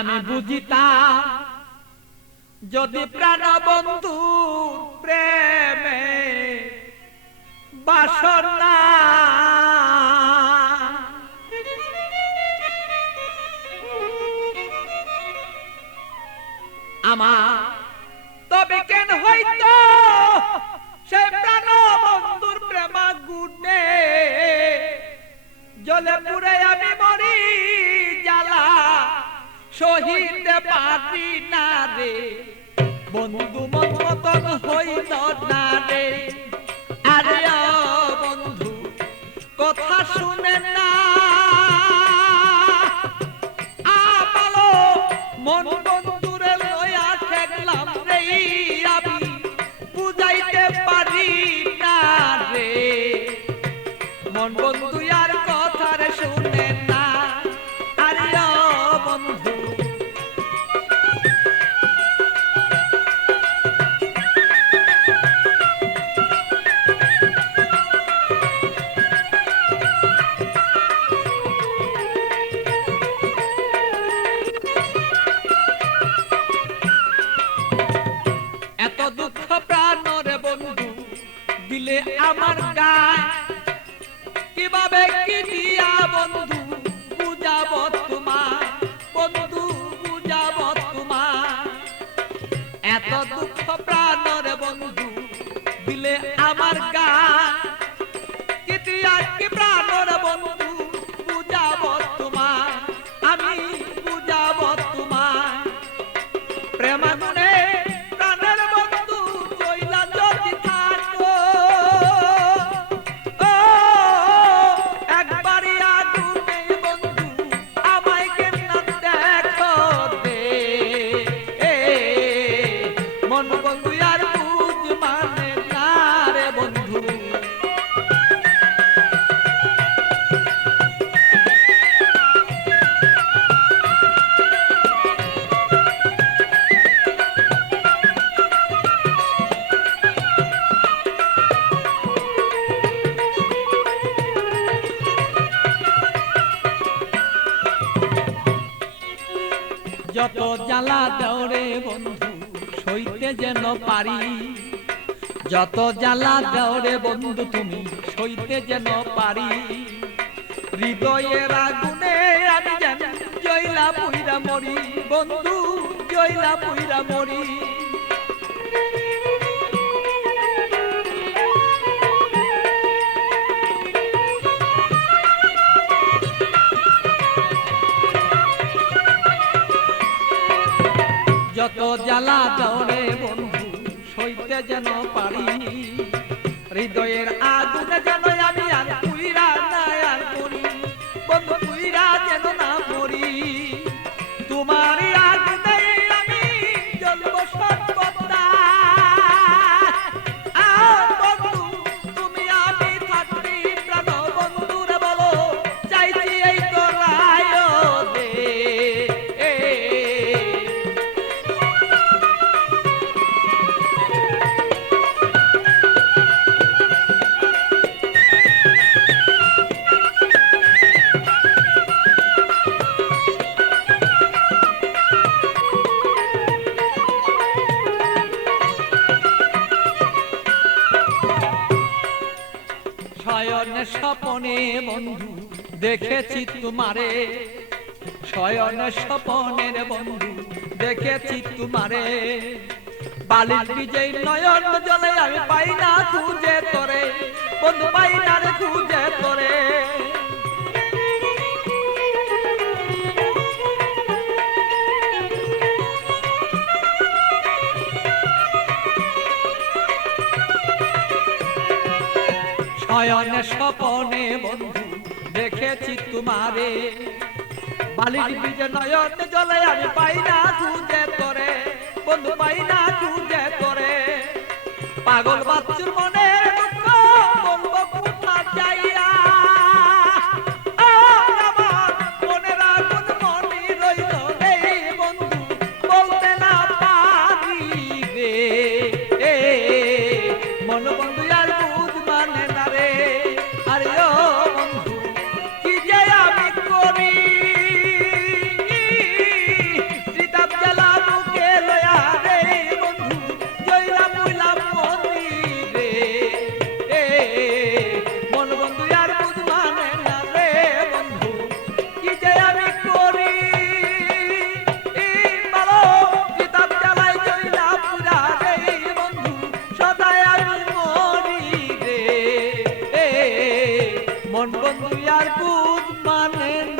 আমি বুঝিতাম যদি প্রাণ বন্ধু প্রেমে বাসনা আমার তবে কেন হইতো সে প্রাণ বন্ধুর প্রেমাগুনে জলে পুরে আমি মরি জ্বালা সহিতে পারি না রে বন্ধু মন মতন হইল না রে আরে বন্ধু কথা শুনে না আমালো মন বন্ধুরে লয়া ঠেকলাম রে আমি বুঝাইতে পারি না রে মন বন্ধু আর কথা রে শুনে না আরে বন্ধু এত দুঃখ প্রাণরে বন্ধু দিলে আমার গায় কিভাবে কি দিয়া বন্ধু বুঝাব তোমার বন্ধু বুঝাব তোমার এত দুঃখ প্রাণরে বন্ধু দিলে আমার গায় কি দিয়া কি প্রাণরে বন্ধু বুঝাব তোমার আমি বুঝাব তোমার প্রেমাগুনে প্রাণের বন্ধু জইলা যদি থাকো ও একবারই আগুনে বন্ধু আমায় কেমন দেখো দে মন বন্ধু আর বুঝ মানে না রে বন্ধু যত জ্বালা দেওরে বন্ধু সইতে যেন পারি যত জ্বালা দেওরে বন্ধু তুমি সইতে যেন পারি হৃদয়ের আগুনে আমি যেন জয়লা পুইরা মরি বন্ধু জয়লা পুইরা মরি যত জ্বালা দৌড়ে বন্ধু সইতে যেন পারি হৃদয়ের আগুনে যেন আমি আর পুইরা না আর মরি বন্ধু পুইরা যেন না মরি তোমার আগুনে আমি জ্বলব সর্বদা আর বন্ধু তুমি আমি থাকবি প্রাণ বন্ধুরে বলো চাইছি এই তো রায় দে শয়নে স্বপনে বন্ধু দেখেছি তোমারে শয়নে স্বপনের বন্ধু দেখেছি তোমারে বালির বিজয় নয়ন জলে আমি পাই না খুঁজে তোরে বন্ধু পাই না রে খুঁজে তোরে শয়নে স্বপনে বন্ধু দেখেছি তোমারে বালির বীজে নয়ন জলে আমি পাই না খুঁজে তোরে বন্ধু পাই না খুঁজে তোরে পাগল বাচ্চুর মনে দুঃখ বলবো কোথা যাইয়া আমার মনের আগুন মনে রইল এই বন্ধু বলতে না পারি রে মন বন্ধু আর বুঝ মানে না রে আরে ও বন্ধু কি যে আমি করি মন বন্ধু আর বুঝ মানে